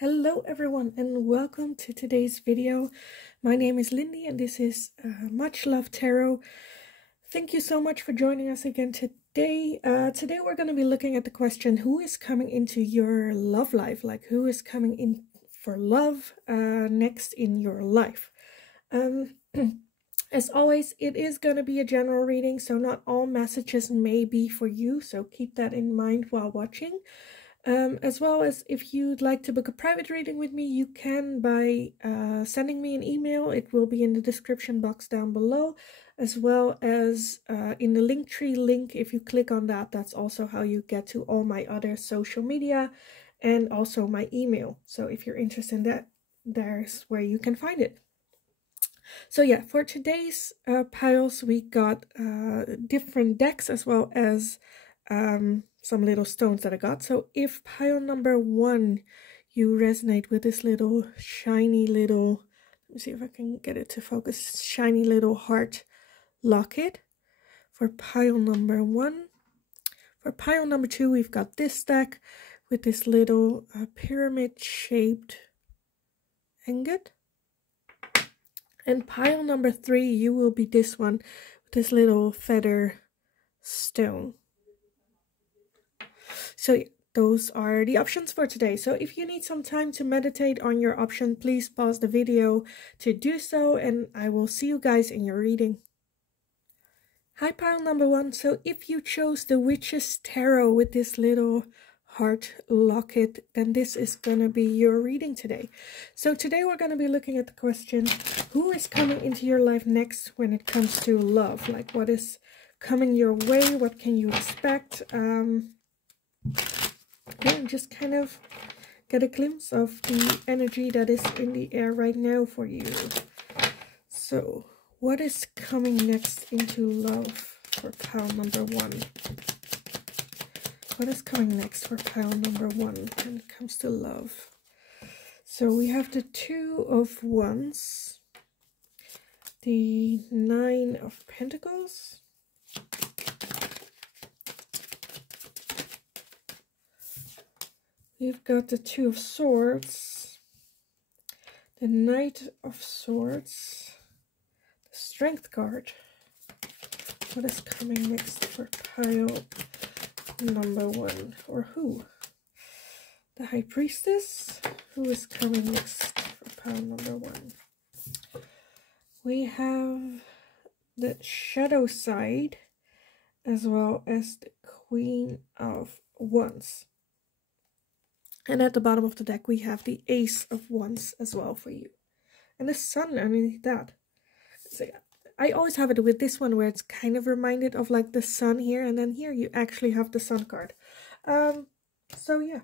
Hello everyone and welcome to today's video. My name is Lindy and this is Much Love Tarot. Thank you so much for joining us again today. Today we're going to be looking at the question, who is coming into your love life? Like, who is coming in for love next in your life? As always, it is going to be a general reading, so not all messages may be for you, so keep that in mind while watching. As well as if you'd like to book a private reading with me, you can by sending me an email. It will be in the description box down below, as well as in the Linktree link. If you click on that, that's also how you get to all my other social media and also my email. So if you're interested in that, there's where you can find it. So yeah, for today's piles, we got different decks as well as some little stones that I got. So if pile number 1 you resonate with this little shiny little, let me see if I can get it to focus, shiny little heart locket for pile number 1. For pile number 2 we've got this deck with this little pyramid shaped ingot, and pile number 3 you will be this one with this little feather stone. So those are the options for today. So if you need some time to meditate on your option, please pause the video to do so, and I will see you guys in your reading. Hi pile number 1. So if you chose the Witch's Tarot with this little heart locket, then this is going to be your reading today. So today we're going to be looking at the question, who is coming into your life next when it comes to love? Like, what is coming your way? What can you expect? Yeah, just kind of get a glimpse of the energy that is in the air right now for you. So, what is coming next into love for pile number 1? What is coming next for pile number 1 when it comes to love? So, we have the 2 of Wands, the 9 of Pentacles, we've got the 2 of Swords, the Knight of Swords, the Strength card. What is coming next for pile number 1? Or who? The High Priestess. Who is coming next for pile number 1? We have the Shadow side as well as the Queen of Wands. And at the bottom of the deck, we have the Ace of Wands as well for you. And the Sun underneath that. So I always have it with this one where it's kind of reminded of like the sun here. And then here you actually have the Sun card. So yeah.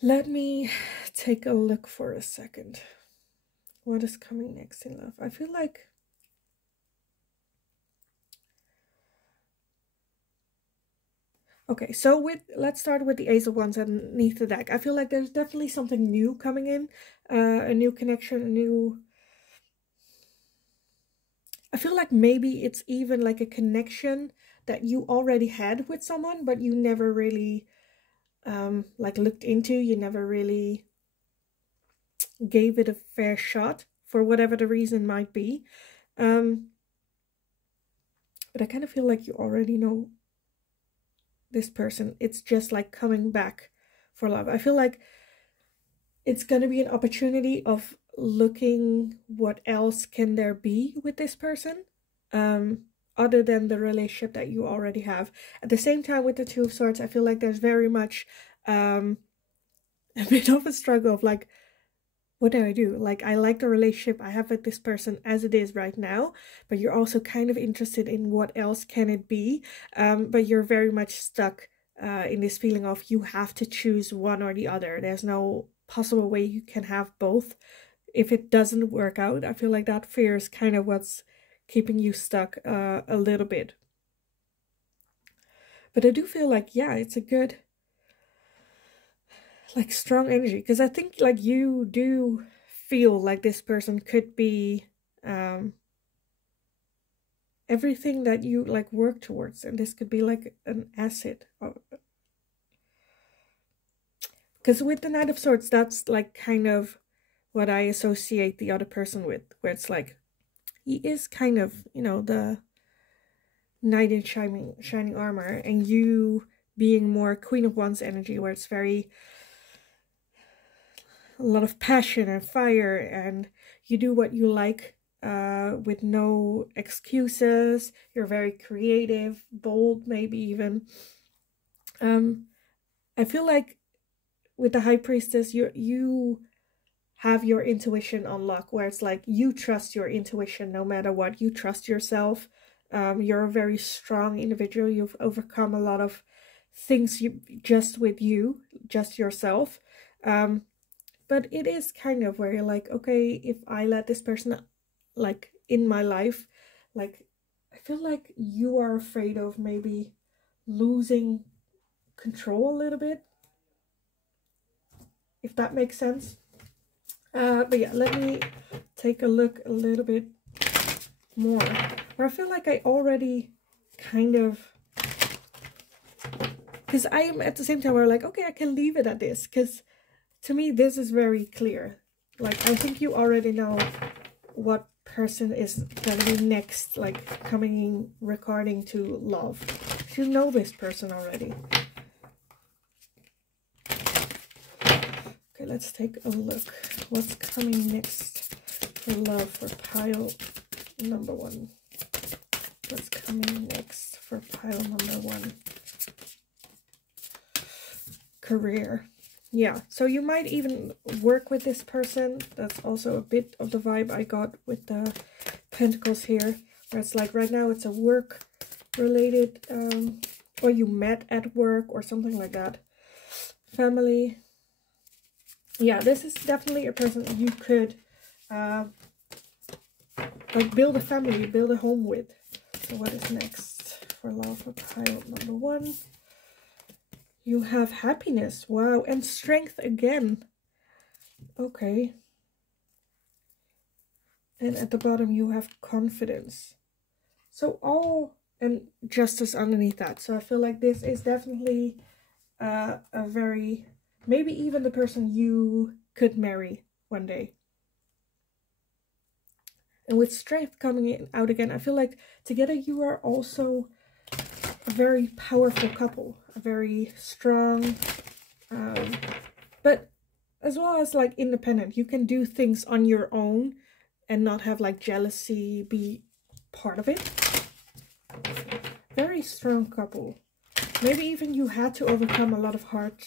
Let me take a look for a second. What is coming next in love? I feel like... Okay, so let's start with the Ace of Wands underneath the deck. I feel like there's definitely something new coming in, a new connection, a new... I feel like maybe it's even like a connection that you already had with someone, but you never really like looked into. You never really gave it a fair shot for whatever the reason might be. But I kind of feel like you already know this person. It's just like coming back for love. I feel like it's going to be an opportunity of looking what else can there be with this person other than the relationship that you already have. At the same time, with the 2 of Swords, I feel like there's very much a bit of a struggle of like, what do I do? Like, I like the relationship I have with this person as it is right now, but you're also kind of interested in what else can it be. But you're very much stuck in this feeling of you have to choose one or the other. There's no possible way you can have both. If it doesn't work out, I feel like that fear is kind of what's keeping you stuck a little bit. But I do feel like, yeah, it's a good... like strong energy, because I think like you do feel like this person could be everything that you like work towards, and this could be like an asset. Because with the Knight of Swords, that's like kind of what I associate the other person with, where it's like, he is kind of, you know, the knight in shining armor, and you being more Queen of Wands energy, where it's very, a lot of passion and fire, and you do what you like with no excuses. You're very creative, bold, maybe even. I feel like with the High Priestess, you have your intuition on lock, where it's like you trust your intuition no matter what. You trust yourself. You're a very strong individual. You've overcome a lot of things just yourself. But it is kind of where you're like, okay, if I let this person like in my life, like I feel like you are afraid of maybe losing control a little bit, if that makes sense. But yeah, let me take a look a little bit more, where I feel like I already kind of, because I am at the same time where like, okay, I can leave it at this, because to me this is very clear. Like, I think you already know what person is gonna be next, like coming in regarding to love. You know this person already. Okay, let's take a look. What's coming next for love for pile number 1? What's coming next for pile number 1? Career. Yeah, so you might even work with this person. That's also a bit of the vibe I got with the Pentacles here, where it's like right now it's a work related, or you met at work or something like that. Family. Yeah, this is definitely a person you could like build a family, build a home with. So what is next for love for pile number 1? You have happiness. Wow. And strength again. Okay. And at the bottom you have confidence. So all, and justice underneath that. So I feel like this is definitely a very, maybe even the person you could marry one day. And with strength coming out again, I feel like together you are also a very powerful couple, a very strong, but as well as like independent. You can do things on your own and not have like jealousy be part of it. Very strong couple. Maybe even you had to overcome a lot of hard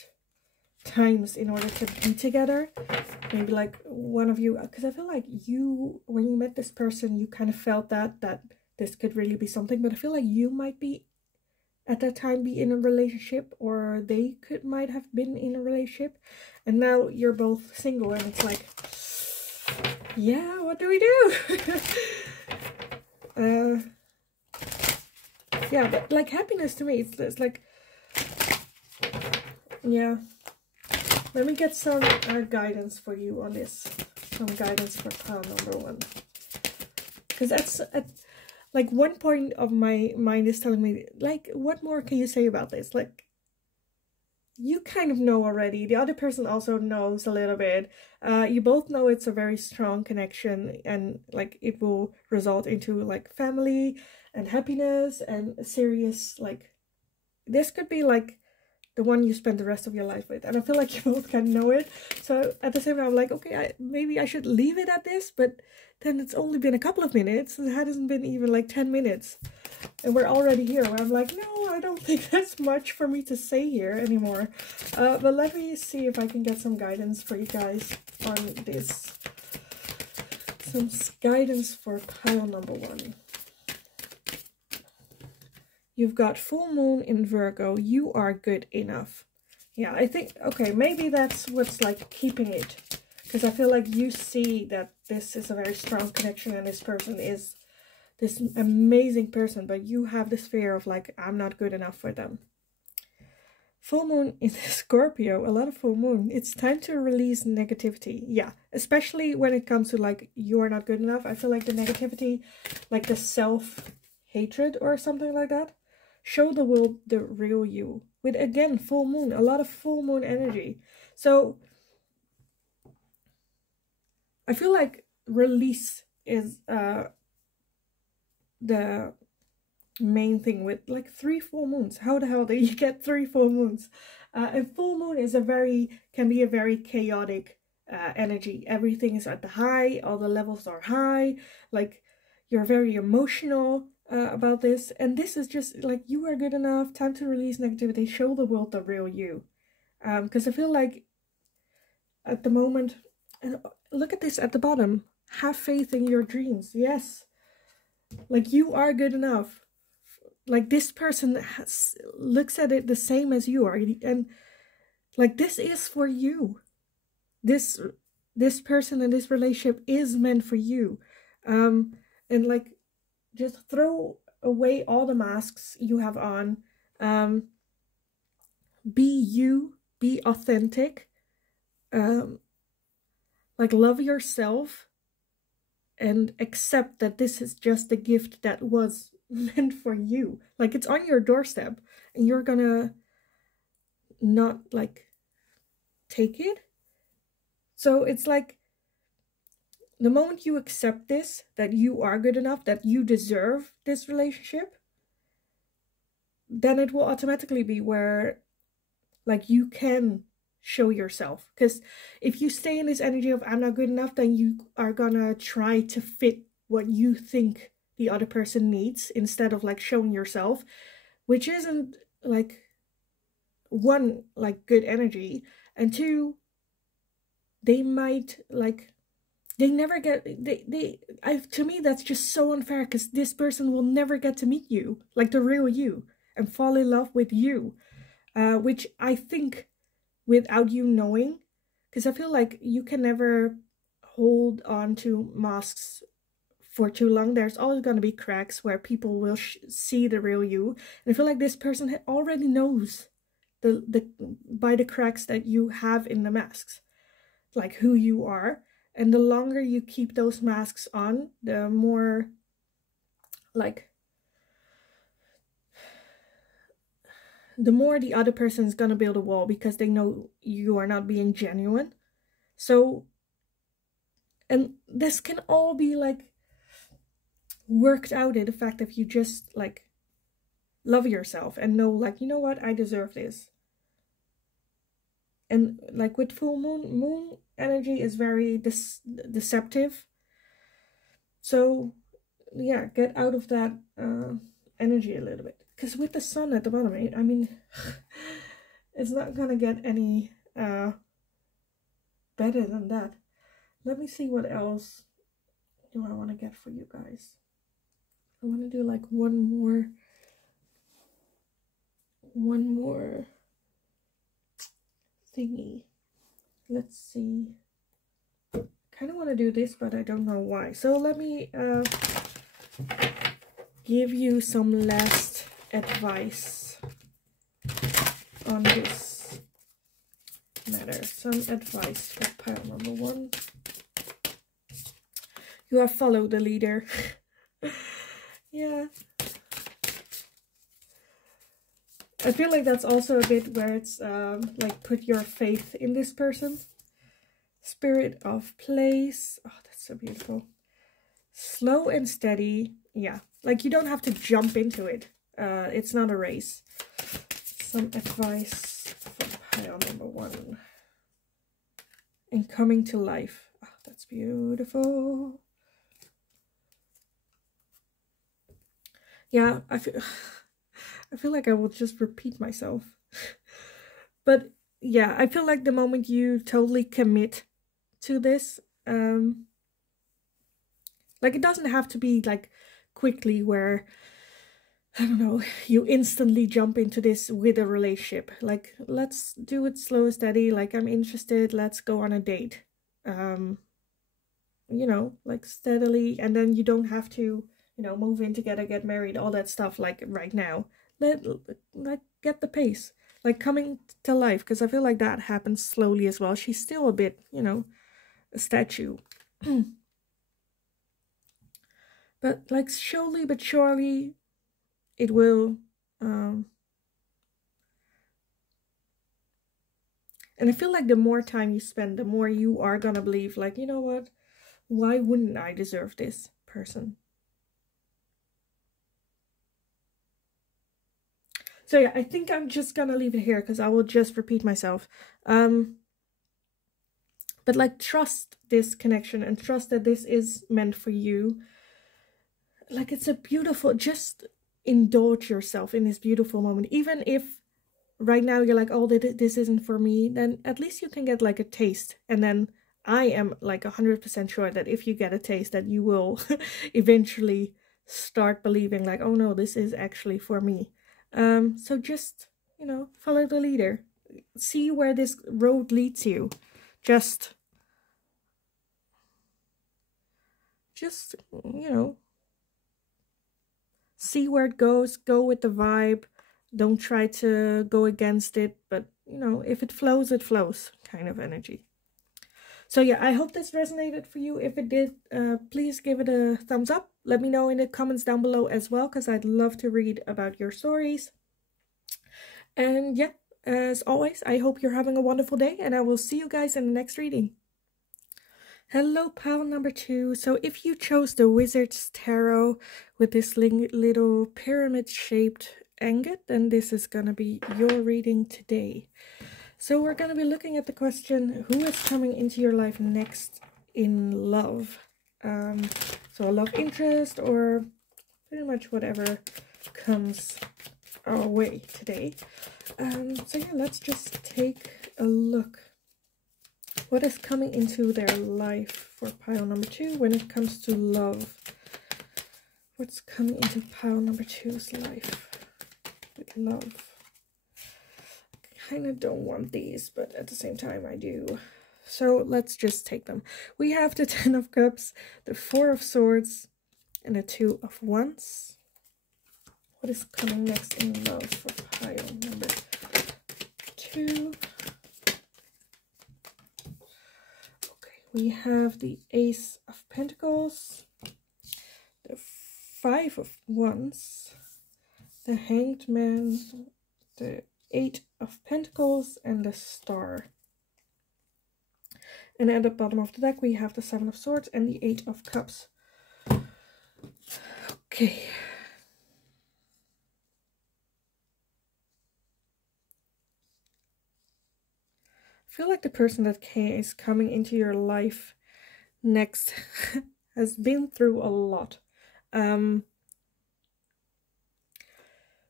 times in order to be together. Maybe like one of you, because I feel like you, when you met this person, you kind of felt that this could really be something. But I feel like you might be at that time be in a relationship, or they might have been in a relationship, and now you're both single, and it's like, yeah, what do we do? Yeah, but like happiness to me, it's like, yeah. Let me get some guidance for you on this. Some guidance for pile number 1. Because that's like one point of my mind is telling me, like, what more can you say about this? Like, you kind of know already. The other person also knows a little bit. You both know it's a very strong connection, and like it will result into like family and happiness and a serious, like, this could be like the one you spend the rest of your life with. And I feel like you both can know it. So at the same time, I'm like, okay, maybe I should leave it at this, but then it's only been a couple of minutes. It hasn't been even like 10 minutes. And we're already here, where I'm like, no, I don't think that's much for me to say here anymore. But let me see if I can get some guidance for you guys on this. Some guidance for pile number 1. You've got full moon in Virgo. You are good enough. Yeah, I think, okay, maybe that's what's like keeping it. Because I feel like you see that this is a very strong connection, and this person is this amazing person, but you have this fear of like, I'm not good enough for them. Full moon in Scorpio, a lot of full moon. It's time to release negativity. Yeah, especially when it comes to like, you are not good enough. I feel like the negativity, like the self-hatred or something like that. Show the world the real you. With, again, full moon, a lot of full moon energy. So I feel like release is the main thing with like 3 full moons. How the hell do you get 3 full moons? A full moon is can be a very chaotic energy. Everything is at the high, all the levels are high, like you're very emotional about this, and this is just like, you are good enough, time to release negativity, show the world the real you. Because I feel like at the moment, and look at this at the bottom, have faith in your dreams. Yes, like you are good enough. Like this person looks at it the same as you are, and like this is for you. This person and this relationship is meant for you. And like, just throw away all the masks you have on. Be you, be authentic. Like, love yourself and accept that this is just a gift that was meant for you. Like, it's on your doorstep and you're gonna not like take it. So it's like, the moment you accept this, that you are good enough, that you deserve this relationship, then it will automatically be where like you can show yourself. Because if you stay in this energy of I'm not good enough, then you are gonna try to fit what you think the other person needs instead of like showing yourself, which isn't like, one, like good energy, and two, they might like, they never get, to me that's just so unfair, because this person will never get to meet you, like the real you, and fall in love with you, which I think, without you knowing, because I feel like you can never hold on to masks for too long. There's always going to be cracks where people will see the real you, and I feel like this person already knows by the cracks that you have in the masks, like who you are. And the longer you keep those masks on, the more like, the more the other person is gonna build a wall, because they know you are not being genuine. So, and this can all be like worked out in the fact that you just like love yourself and know, like, you know what, I deserve this. And like with full moon energy is very deceptive. So yeah, get out of that energy a little bit. Because with the sun at the bottom, I mean, it's not gonna get any better than that. Let me see what else do I want to get for you guys. I want to do like one more thingy. Let's see. Kind of want to do this, but I don't know why. So let me give you some last advice on this matter. Some advice for pile number 1. You have followed the leader. Yeah. I feel like that's also a bit where it's like, put your faith in this person. Spirit of place. Oh, that's so beautiful. Slow and steady. Yeah, like you don't have to jump into it. It's not a race. Some advice for pile number 1. And coming to life. Oh, that's beautiful. Yeah, I feel like I will just repeat myself. But yeah, I feel like the moment you totally commit to this, like, it doesn't have to be like quickly where, I don't know, you instantly jump into this with a relationship. Like, let's do it slow and steady. Like, I'm interested, let's go on a date. You know, like steadily, and then you don't have to, you know, move in together, get married, all that stuff like right now. Like, get the pace, like coming to life, because I feel like that happens slowly as well. She's still a bit, you know, a statue. But like slowly but surely it will, and And I feel like the more time you spend, the more you are gonna believe, like, you know what? Why wouldn't I deserve this person? So yeah, I think I'm just gonna leave it here because I will just repeat myself. But like, trust this connection and trust that this is meant for you. Like, it's a beautiful, just indulge yourself in this beautiful moment. Even if right now you're like, oh, this isn't for me, then at least you can get like a taste. And then I am like 100% sure that if you get a taste, that you will eventually start believing like, oh no, this is actually for me. So just, you know, follow the leader. See where this road leads you. Just, you know, see where it goes. Go with the vibe. Don't try to go against it. But, you know, if it flows, it flows kind of energy. So yeah, I hope this resonated for you. If it did, please give it a thumbs up. Let me know in the comments down below as well, because I'd love to read about your stories. And yeah, as always, I hope you're having a wonderful day, and I will see you guys in the next reading. Hello, pile number 2. So if you chose the Wizard's Tarot with this little pyramid-shaped agate, then this is going to be your reading today. So we're going to be looking at the question, who is coming into your life next in love? So a love interest or pretty much whatever comes our way today. So yeah, let's just take a look. What is coming into their life for pile number 2 when it comes to love? What's coming into pile number 2's life with love? I kind of don't want these, but at the same time I do. So let's just take them. We have the 10 of Cups, the 4 of Swords, and the 2 of Wands. What is coming next in love for pile number 2? We have the Ace of Pentacles, the 5 of Wands, the Hanged Man, the 8 of Pentacles, and the Star. And at the bottom of the deck we have the 7 of Swords and the 8 of Cups. Okay. I feel like the person that is coming into your life next has been through a lot.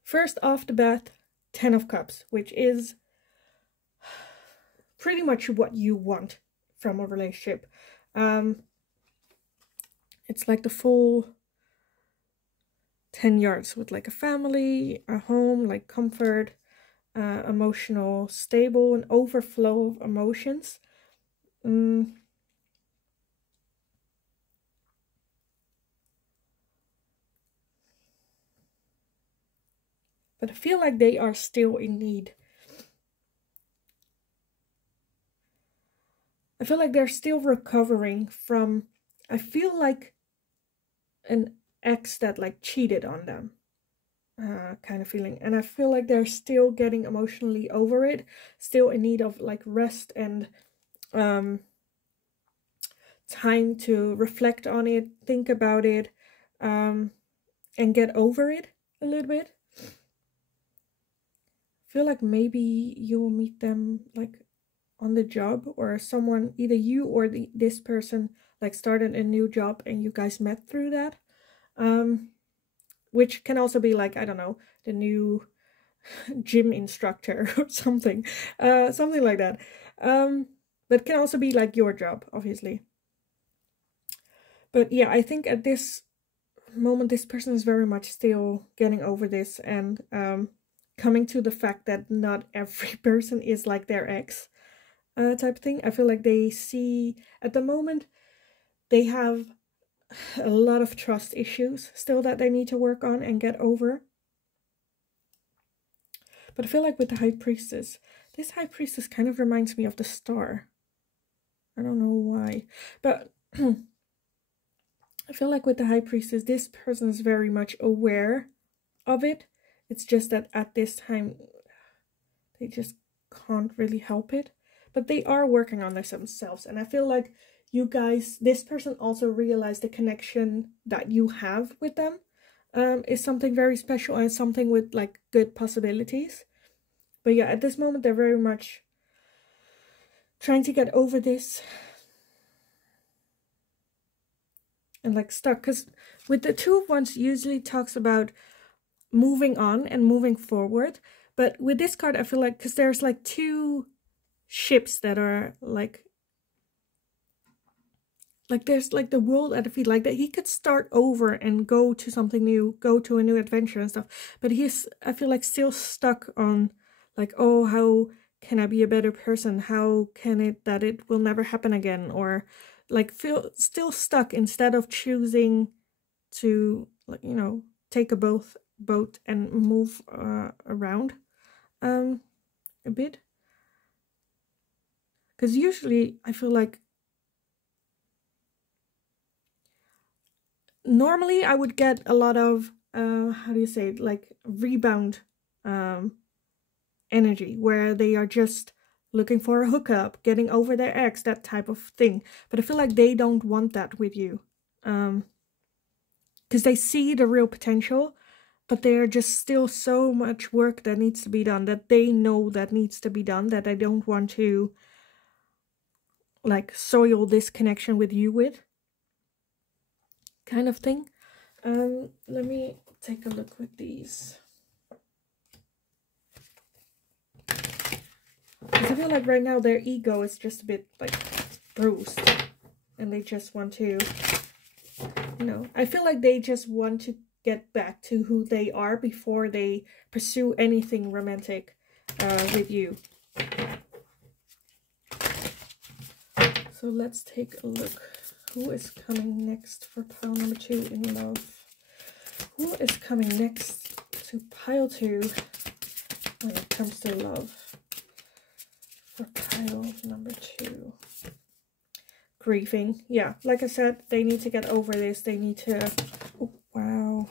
First off the bat, 10 of Cups, which is pretty much what you want from a relationship. It's like the full 10 yards with like a family, a home, like comfort, emotional, stable, an overflow of emotions. But I feel like they are still in need. I feel like they're still recovering from, I feel like an ex that like cheated on them. Kind of feeling. And I feel like they're still getting emotionally over it, still in need of like rest and time to reflect on it, think about it, and get over it a little bit. I feel like maybe you will meet them like on the job, or someone, either you or this person like started a new job and you guys met through that. Which can also be like, I don't know, the new gym instructor or something. Something like that. But can also be like your job, obviously. But yeah, I think at this moment, this person is very much still getting over this and coming to the fact that not every person is like their ex type thing. I feel like they see, at the moment, they have a lot of trust issues still that they need to work on and get over. But I feel like with the High Priestess, this High Priestess kind of reminds me of the Star. I don't know why, but I feel like with the High Priestess, this person is very much aware of it. It's just that at this time, they just can't really help it. but they are working on themselves. And I feel like you guys, this person also realized the connection that you have with them is something very special and something with like good possibilities. But yeah, at this moment, they're very much trying to get over this and like stuck. Because with the Two of Wands, usually talks about moving on and moving forward. But with this card, I feel like, because there's like two ships that are like there's like the world at the feet, like that he could start over and go to something new, go to a new adventure and stuff. But he's, I feel like, still stuck on like, oh, how can I be a better person? How can it that it will never happen again? Or like feel still stuck instead of choosing to, like, you know, take a boat and move around a bit. Because usually I feel like normally I would get a lot of how do you say it, like rebound energy, where they are just looking for a hookup, getting over their ex, that type of thing. But I feel like they don't want that with you, because they see the real potential, but there are just still so much work that needs to be done, that they know that needs to be done, that I don't want to like soil this connection with you with, kind of thing. Let me take a look with these. Because I feel like right now their ego is just a bit like bruised, and they just want to, you know, I feel like they just want to get back to who they are before they pursue anything romantic with you. So let's take a look. Who is coming next for pile number 2 in love? Who is coming next to pile 2 when it comes to love? For pile number 2. Grieving. Yeah, like I said, they need to get over this. They need to... Oh, wow.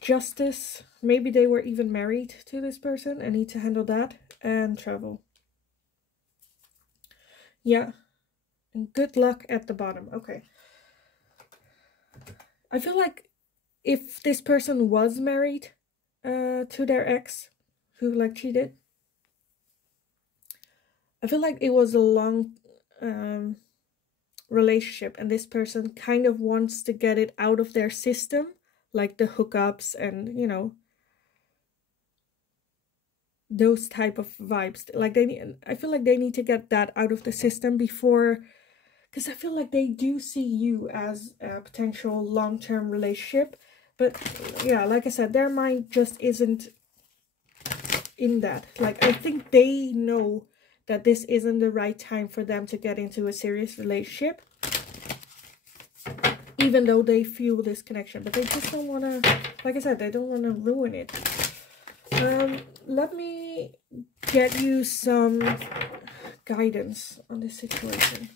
Justice. Maybe they were even married to this person and need to handle that. And travel. Yeah. And good luck at the bottom. Okay. I feel like if this person was married to their ex who like cheated, I feel like it was a long relationship, and this person kind of wants to get it out of their system, like the hookups and, you know, those type of vibes. Like I feel like they need to get that out of the system before, because I feel like they do see you as a potential long-term relationship. But yeah, like I said, their mind just isn't in that. Like, I think they know that this isn't the right time for them to get into a serious relationship, even though they feel this connection. But they just don't want to, like I said, they don't want to ruin it. Let me get you some guidance on this situation.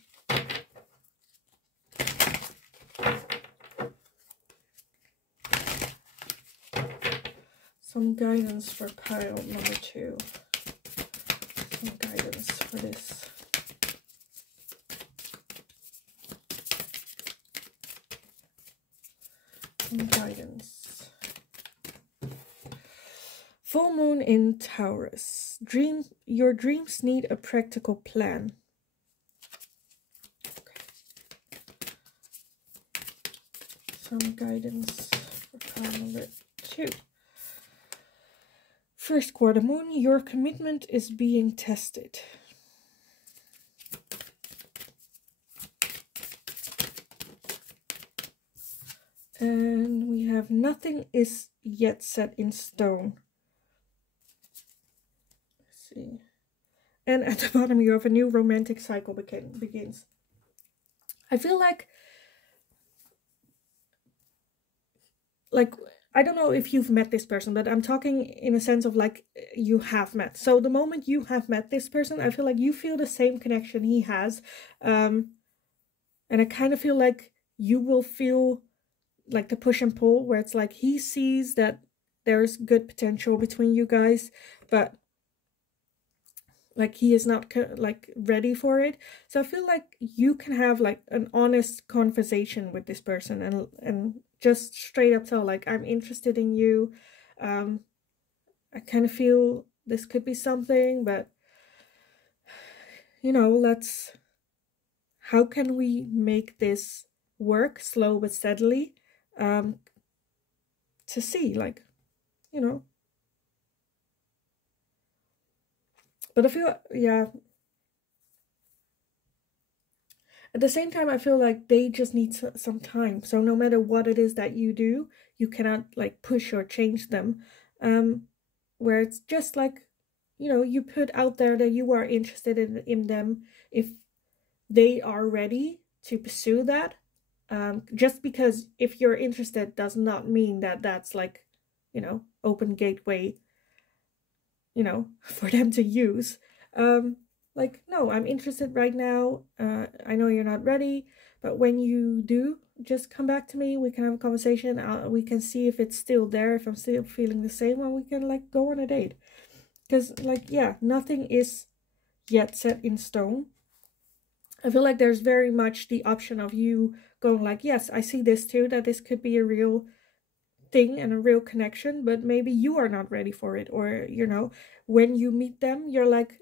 Some guidance for pile number 2. Some guidance for this. Some guidance. Full moon in Taurus. Your dreams need a practical plan. Okay. Some guidance for pile number 2. First quarter moon, your commitment is being tested. And we have nothing is yet set in stone. Let's see. And at the bottom you have a new romantic cycle begins. I feel like I don't know if you've met this person, but I'm talking in a sense of like you have met. So the moment you have met this person, I feel like you feel the same connection he has. And I kind of feel like you will feel like the push and pull, where it's like he sees that there's good potential between you guys, but like he is not like ready for it. So I feel like you can have like an honest conversation with this person and just straight up tell, like, I'm interested in you. I kind of feel this could be something, but you know, how can we make this work slow but steadily, to see, like, you know. But I feel, yeah, at the same time, I feel like they just need some time. So no matter what it is that you do, you cannot like push or change them. Where it's just like, you know, you put out there that you are interested in them. If they are ready to pursue that, just because if you're interested does not mean that that's like, you know, open gateway, you know, for them to use. Like, no, I'm interested right now. I know you're not ready, but when you do, just come back to me. We can have a conversation. We can see if it's still there, if I'm still feeling the same, and we can like go on a date. Because like, yeah, nothing is yet set in stone. I feel like there's very much the option of you going like, yes, I see this too, that this could be a real thing and a real connection, but maybe you are not ready for it. Or, you know, when you meet them, you're like,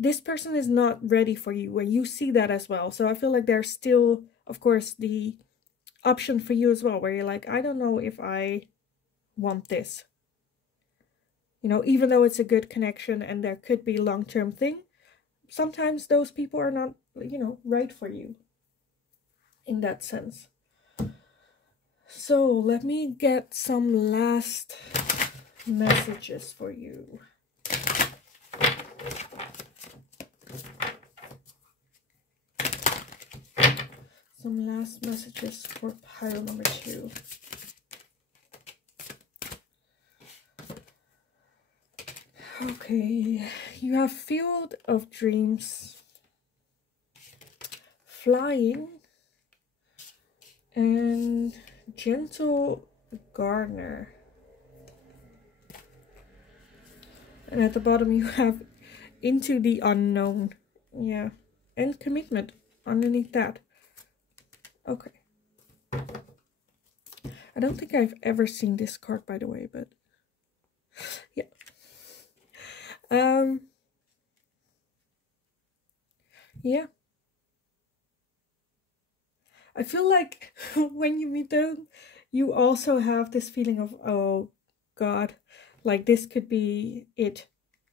this person is not ready for you, when you see that as well. So I feel like there's still, of course, the option for you as well, where you're like, I don't know if I want this. You know, even though it's a good connection and there could be long-term thing, sometimes those people are not, you know, right for you in that sense. So let me get some last messages for you. Some last messages for pile number 2. Okay, you have field of dreams, flying, and gentle gardener. And at the bottom you have into the unknown. Yeah, and commitment underneath that. Okay. I don't think I've ever seen this card, by the way, but yeah. Yeah. I feel like when you meet them, you also have this feeling of, oh God, like this could be it.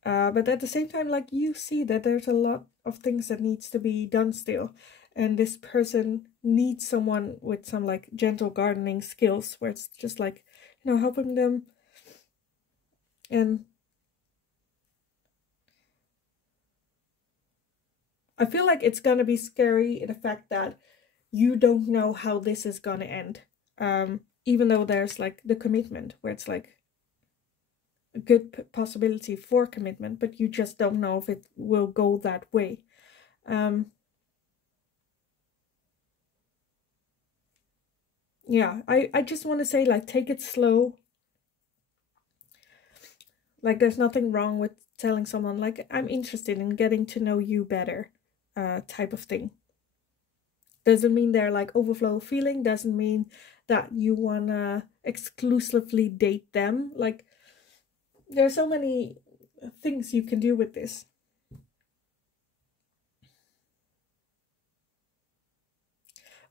But at the same time, like, you see that there's a lot of things that needs to be done still. And this person needs someone with some like gentle gardening skills, where it's just like, you know, helping them. And I feel like it's gonna be scary in the fact that you don't know how this is gonna end. Even though there's like the commitment, where it's like a good possibility for commitment, but you just don't know if it will go that way. Yeah, I just want to say, like, take it slow. Like, there's nothing wrong with telling someone, like, I'm interested in getting to know you better, type of thing. Doesn't mean they're like overflow feeling, doesn't mean that you wanna exclusively date them. Like, there are so many things you can do with this.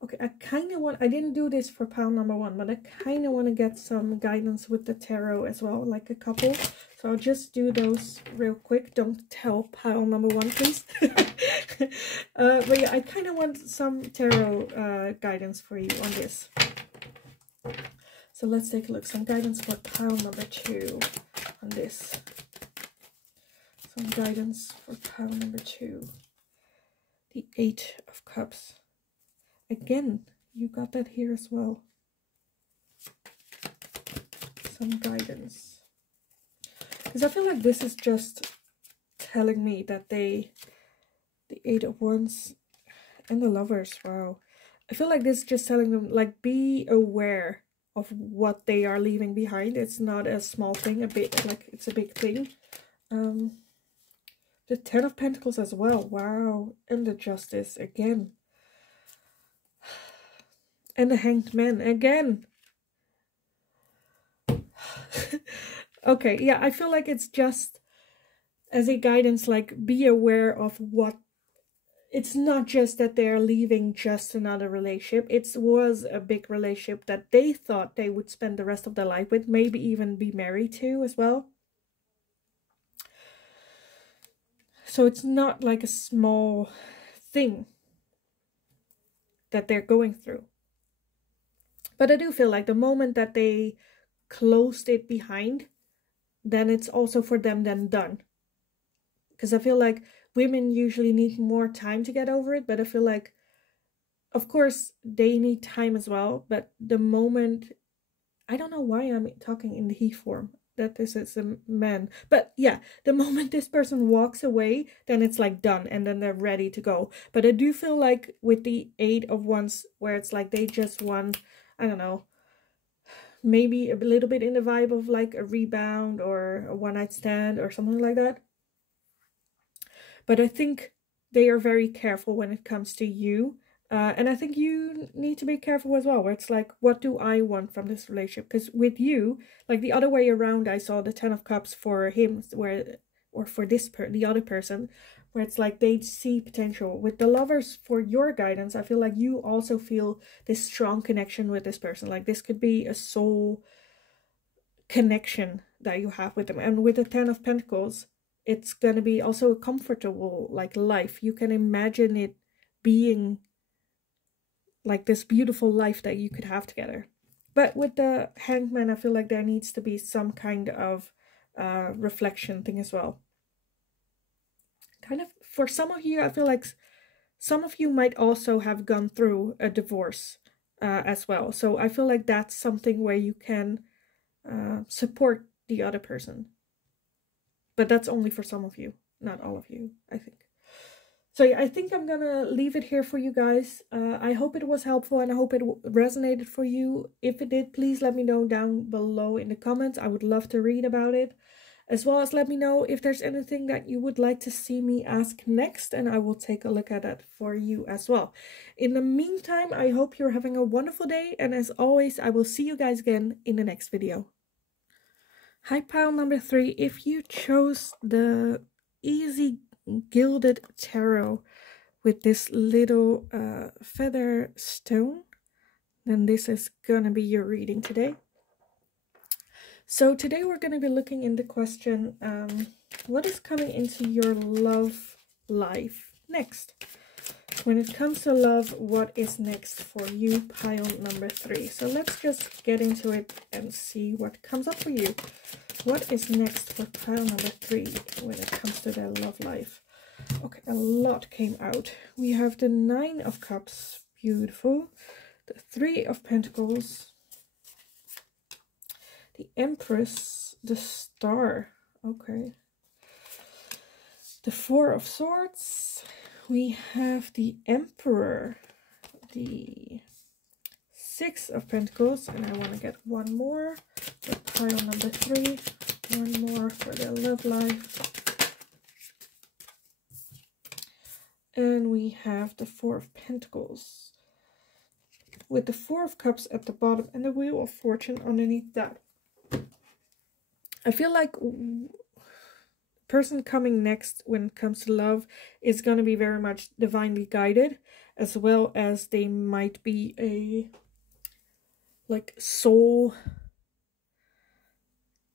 Okay, I didn't do this for pile number 1, but I kind of want to get some guidance with the tarot as well, like a couple. So I'll just do those real quick. Don't tell pile number 1, please. But yeah, I kind of want some tarot guidance for you on this. So let's take a look. Some guidance for pile number 2 on this. Some guidance for pile number 2. The 8 of Cups. Again, you got that here as well. Some guidance. Because I feel like this is just telling me that the 8 of Wands and the Lovers, wow. I feel like this is just telling them, like, be aware of what they are leaving behind. It's not a small thing, a bit like it's a big thing. The Ten of Pentacles as well. Wow. And the Justice again. And the Hanged Man again. Okay, yeah, I feel like it's just as a guidance, like, be aware of what, it's not just that they're leaving just another relationship. It was a big relationship that they thought they would spend the rest of their life with, maybe even be married to as well. So it's not like a small thing that they're going through. But I do feel like the moment that they closed it behind, then it's also for them then done. Because I feel like women usually need more time to get over it, but I feel like, of course, they need time as well. But the moment, I don't know why I'm talking in the he form, that this is a man. But yeah, the moment this person walks away, then it's like done and then they're ready to go. But I do feel like with the Eight of Wands, where it's like they just want, I don't know, maybe a little bit in the vibe of like a rebound or a one-night stand or something like that. But I think they are very careful when it comes to you. And I think you need to be careful as well, where it's like, what do I want from this relationship? Because with you, like the other way around, I saw the Ten of Cups for him, where, or for this the other person, where it's like they see potential. With the Lovers, for your guidance, I feel like you also feel this strong connection with this person. Like this could be a soul connection that you have with them. And with the Ten of Pentacles, it's going to be also a comfortable like life. You can imagine it being like this beautiful life that you could have together. But with the Hanged Man, I feel like there needs to be some kind of reflection thing as well. Kind of, for some of you, I feel like some of you might also have gone through a divorce as well. So I feel like that's something where you can support the other person. But that's only for some of you, not all of you, I think. So yeah, I think I'm gonna leave it here for you guys. I hope it was helpful and I hope it resonated for you. If it did, please let me know down below in the comments. I would love to read about it. As well as let me know if there's anything that you would like to see me ask next, and I will take a look at that for you as well. In the meantime, I hope you're having a wonderful day, and as always, I will see you guys again in the next video. Hi, pile number 3. If you chose the Easy Gilded Tarot with this little feather stone, then this is gonna be your reading today. So today we're gonna be looking in the question, what is coming into your love life next? When it comes to love, what is next for you, pile number 3? So let's just get into it and see what comes up for you. What is next for pile number 3 when it comes to their love life? Okay, a lot came out. We have the 9 of Cups, beautiful. The 3 of Pentacles. The Empress, the Star, okay. The 4 of Swords. We have the Emperor, the 6 of Pentacles, and I want to get one more for pile number 3. One more for their love life. And we have the 4 of Pentacles, with the 4 of Cups at the bottom and the Wheel of Fortune underneath that. I feel like person coming next when it comes to love is going to be very much divinely guided, as well as they might be a like soul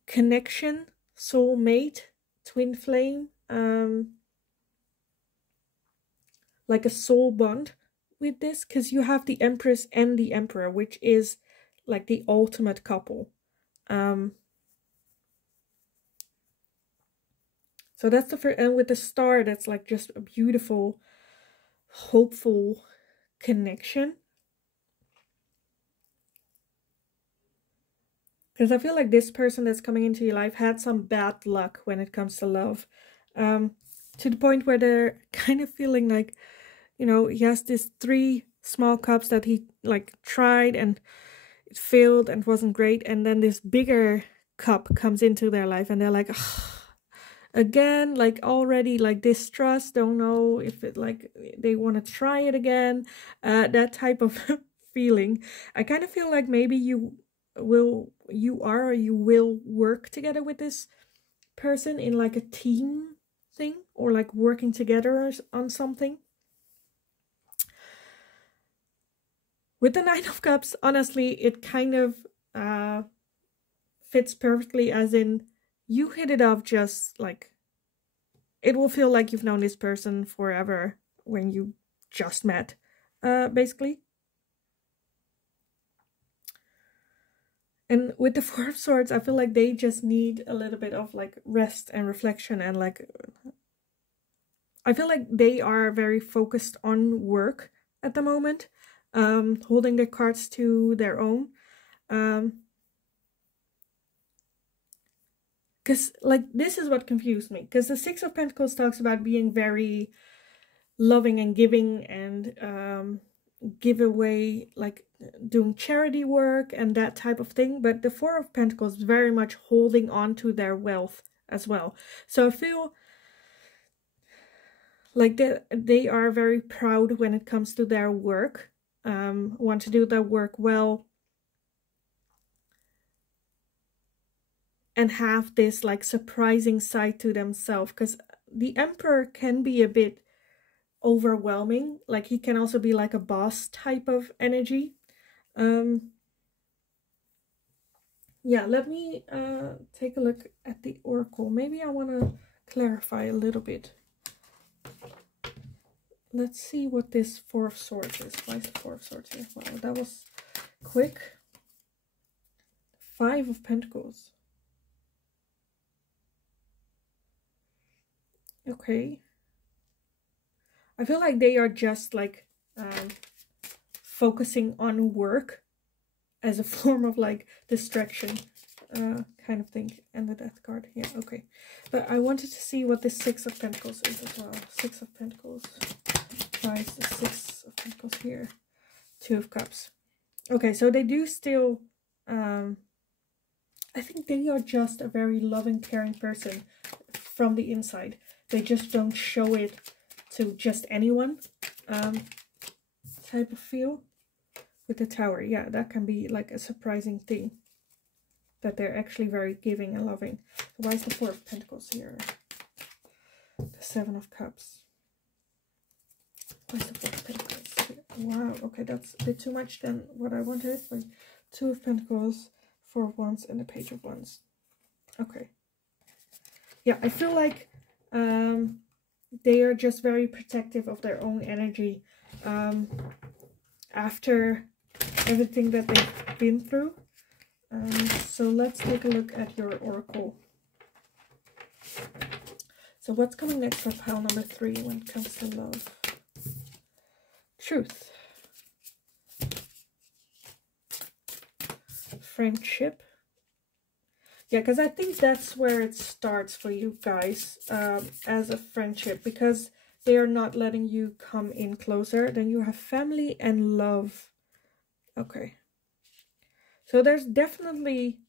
connection, soul mate, twin flame, like a soul bond with this, because you have the Empress and the Emperor, which is like the ultimate couple. So that's the first, and with the Star, that's like just a beautiful, hopeful connection. Because I feel like this person that's coming into your life had some bad luck when it comes to love. To the point where they're kind of feeling like, you know, he has these 3 small cups that he like tried, and it failed and wasn't great, and then this bigger cup comes into their life and they're like, ugh, again, like already like distrust, don't know if it like they want to try it again, that type of feeling. I kind of feel like maybe you will work together with this person in like a team thing, or like working together on something. With the Nine of Cups, honestly, it kind of fits perfectly, as in you hit it off just like, it will feel like you've known this person forever when you just met, basically. And with the Four of Swords, I feel like they just need a little bit of like rest and reflection, and like, I feel like they are very focused on work at the moment, holding their cards to their own. Because like, this is what confused me, because the Six of Pentacles talks about being very loving and giving, and give away, like doing charity work and that type of thing. But the Four of Pentacles is very much holding on to their wealth as well. So I feel like they are very proud when it comes to their work, want to do their work well, and have this like surprising side to themselves. Because the Emperor can be a bit overwhelming, like he can also be like a boss type of energy. Yeah, let me take a look at the Oracle. Maybe I want to clarify a little bit. Let's see what this Four of Swords is. Why is the Four of Swords here? Wow, that was quick. Five of Pentacles. Okay. I feel like they are just like focusing on work as a form of like distraction, kind of thing. And the Death card. Yeah, okay. But I wanted to see what the Six of Pentacles is as well. Six of Pentacles. Why is the Six of Pentacles here? Two of Cups. Okay, so they do still, I think they are just a very loving, caring person from the inside. They just don't show it to just anyone, type of feel. With the Tower, yeah, that can be like a surprising thing, that they're actually very giving and loving. Why is the Four of Pentacles here? The Seven of Cups. Why is the Four of Pentacles here? Wow, okay, that's a bit too much than what I wanted. Like Two of Pentacles, Four of Wands, and the Page of Wands. Okay. Yeah, I feel like they are just very protective of their own energy after everything that they've been through. So let's take a look at your Oracle. So what's coming next for pile number 3 when it comes to love? Truth. Friendship. Yeah, because I think that's where it starts for you guys, as a friendship, because they are not letting you come in closer. Then you have family and love. Okay. So there's definitely,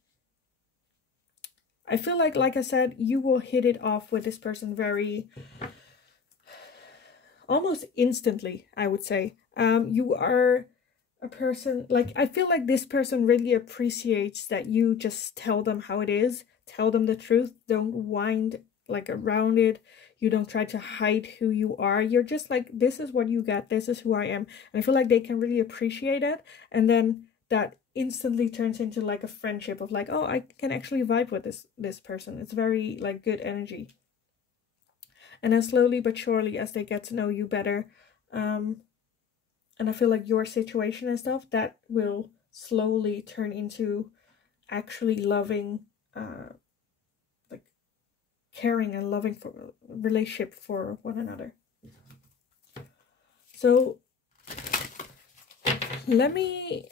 I feel like I said, you will hit it off with this person very, almost instantly, I would say. You are a person, like, I feel like this person really appreciates that you just tell them how it is, tell them the truth, don't wind like around it, you don't try to hide who you are, you're just like, this is what you got, this is who I am. And I feel like they can really appreciate it, and then that instantly turns into like a friendship of like, oh, I can actually vibe with this person. It's very like good energy. And then slowly but surely, as they get to know you better, and I feel like your situation and stuff, that will slowly turn into actually loving, like caring and loving for relationship for one another. So let me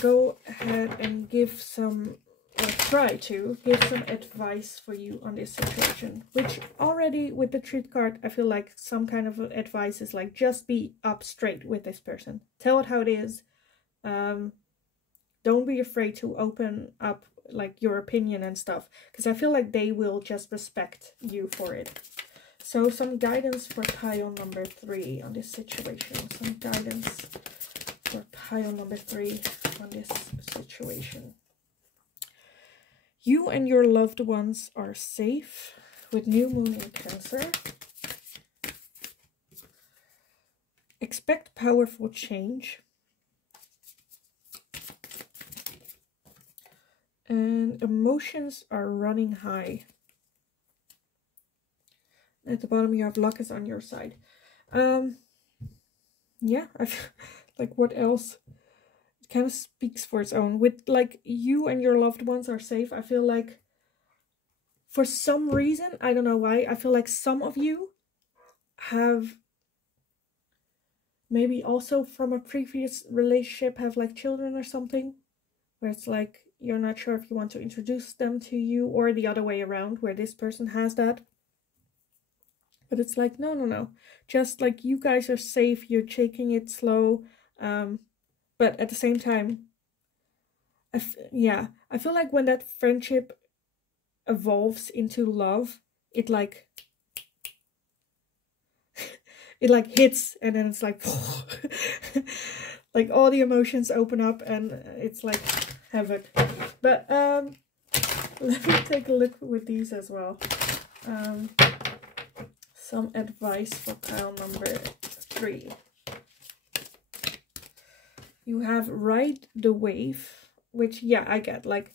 go ahead and give some, or try to give some advice for you on this situation, which already with the Truth card, I feel like some kind of advice is like, just be up straight with this person, tell it how it is, don't be afraid to open up like your opinion and stuff, because I feel like they will just respect you for it. So some guidance for pile number 3 on this situation. Some guidance for pile number 3 on this situation. You and your loved ones are safe with new moon in Cancer. Expect powerful change. And emotions are running high. At the bottom you have luck is on your side. Yeah, like what else? It kind of speaks for its own. With like you and your loved ones are safe, I feel like for some reason, I don't know why, I feel like some of you have maybe also from a previous relationship have like children or something, where it's like you're not sure if you want to introduce them to you, or the other way around where this person has that. But it's like, no. Just like you guys are safe, you're taking it slow. But at the same time, I feel like when that friendship evolves into love, it like it like hits, and then it's like like all the emotions open up and it's like havoc. But let me take a look with these as well. Some advice for pile number 3. You have ride the wave, which, yeah, I get. Like,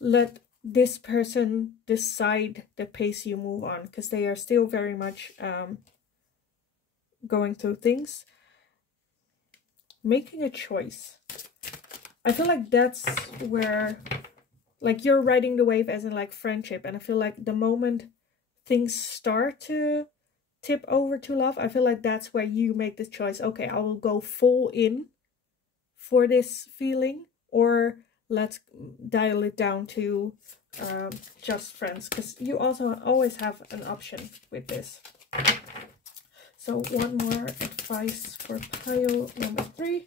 let this person decide the pace you move on, because they are still very much going through things. Making a choice. I feel like that's where, like, you're riding the wave as in, like, friendship. And I feel like the moment things start to tip over to love, I feel like that's where you make the choice. Okay, I will go full in for this feeling, or let's dial it down to just friends, because you also always have an option with this. So one more advice for pile number 3.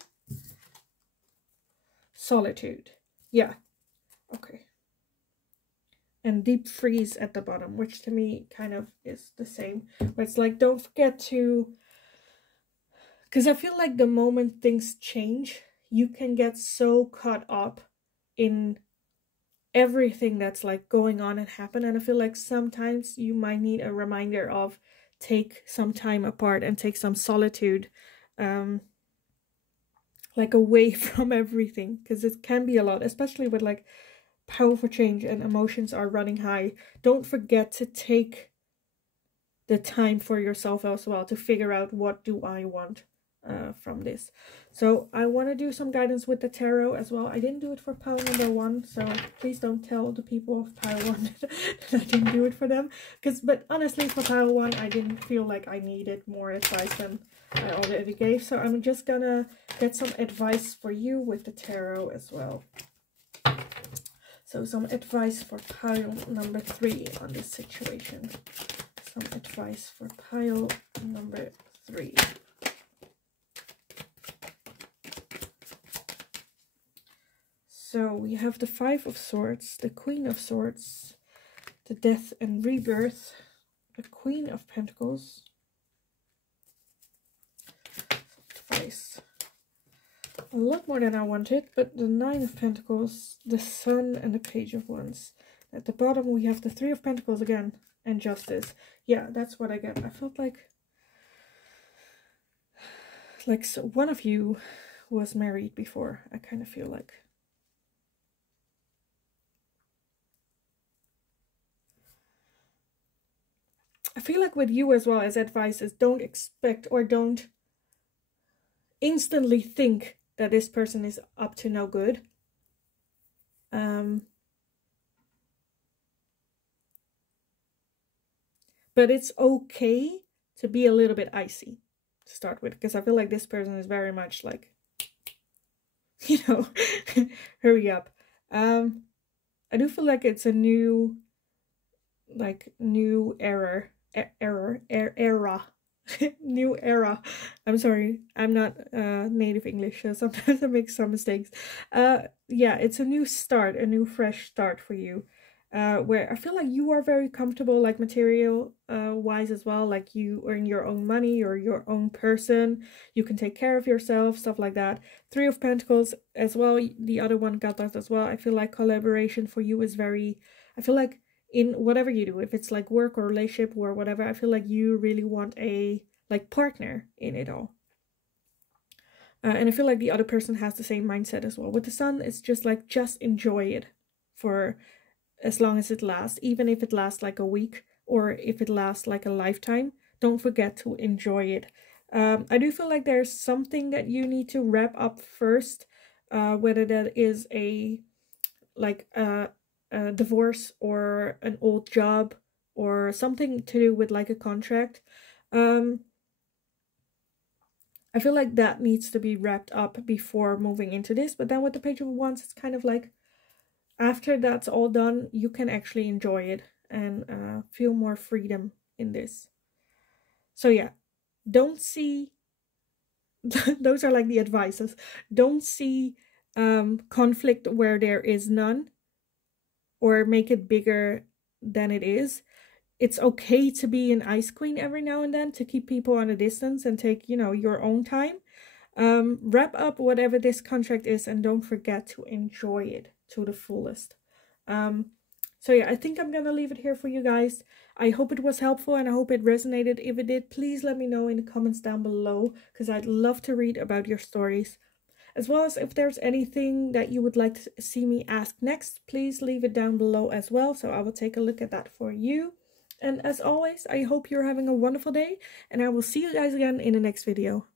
Solitude. Yeah, okay. And deep freeze at the bottom, which to me kind of is the same. But it's like, don't forget to, because I feel like the moment things change, you can get so caught up in everything that's like going on and happen. And I feel like sometimes you might need a reminder of take some time apart and take some solitude, like away from everything, because it can be a lot, especially with like powerful change and emotions are running high. Don't forget to take the time for yourself as well to figure out, what do I want from this. So I want to do some guidance with the tarot as well. I didn't do it for pile number 1, so please don't tell the people of pile 1 that I didn't do it for them, but honestly for pile 1 I didn't feel like I needed more advice than I already gave. So I'm just gonna get some advice for you with the tarot as well. So some advice for pile number 3 on this situation. Some advice for pile number 3. So we have the 5 of Swords, the Queen of Swords, the Death and Rebirth, the Queen of Pentacles. Advice. A lot more than I wanted, but the 9 of Pentacles, the Sun, and the Page of Wands. At the bottom we have the 3 of Pentacles again, and Justice. Yeah, that's what I get. I felt like so one of you was married before, I kind of feel like. I feel like with you as well as advice is, don't expect or don't instantly think that this person is up to no good. But it's okay to be a little bit icy to start with, because I feel like this person is very much like, you know, hurry up. I do feel like it's a new era new era. I'm sorry, I'm not native English, so sometimes I make some mistakes. Yeah, it's a new start, a new fresh start for you. Where I feel like you are very comfortable, like material wise as well, like you earn your own money, you're your own person, you can take care of yourself, stuff like that. Three of Pentacles as well, the other one got that as well. I feel like collaboration for you is very, I feel like in whatever you do, if it's like work or relationship or whatever, I feel like you really want a like partner in it all. And I feel like the other person has the same mindset as well. With the Sun, it's just like, just enjoy it for as long as it lasts, even if it lasts like a week or if it lasts like a lifetime. Don't forget to enjoy it. I do feel like there's something that you need to wrap up first, whether that is a divorce or an old job or something to do with like a contract. I feel like that needs to be wrapped up before moving into this. But then with the Page of Wands, it's kind of like, after that's all done, you can actually enjoy it and feel more freedom in this. So yeah, don't see, those are like the advices. Don't see conflict where there is none, or make it bigger than it is. It's okay to be an ice queen every now and then, to keep people on a distance and take, you know, your own time. Wrap up whatever this contract is and don't forget to enjoy it to the fullest. So yeah, I think I'm gonna leave it here for you guys. I hope it was helpful and I hope it resonated. If it did, please let me know in the comments down below, because I'd love to read about your stories. As well as if there's anything that you would like to see me ask next, please leave it down below as well, so I will take a look at that for you. And as always, I hope you're having a wonderful day, and I will see you guys again in the next video.